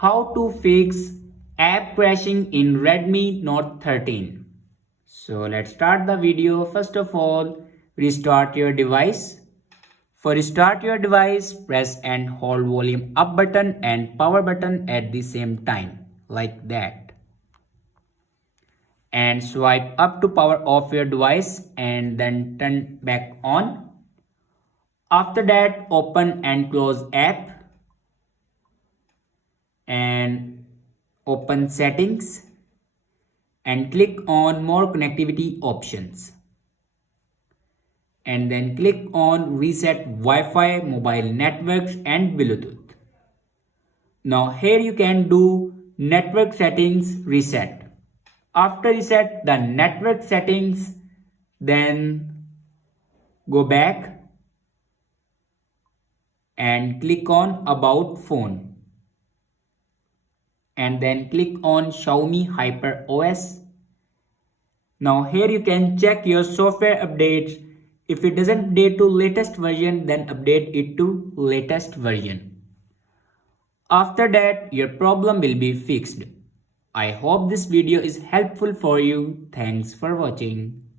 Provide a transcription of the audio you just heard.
How to fix app crashing in Redmi Note 13. So let's start the video. First of all, restart your device. For restart your device, press and hold volume up button and power button at the same time, like that. And swipe up to power off your device and then turn back on. After that, open and close app and open settings and click on more connectivity options and then click on reset Wi-Fi, mobile networks and Bluetooth. Now here you can do network settings reset. After reset the network settings, then go back and click on about phone and then click on Xiaomi Hyper OS. Now here you can check your software updates. If it doesn't update to latest version, then update it to latest version. After that, your problem will be fixed. I hope this video is helpful for you. Thanks for watching.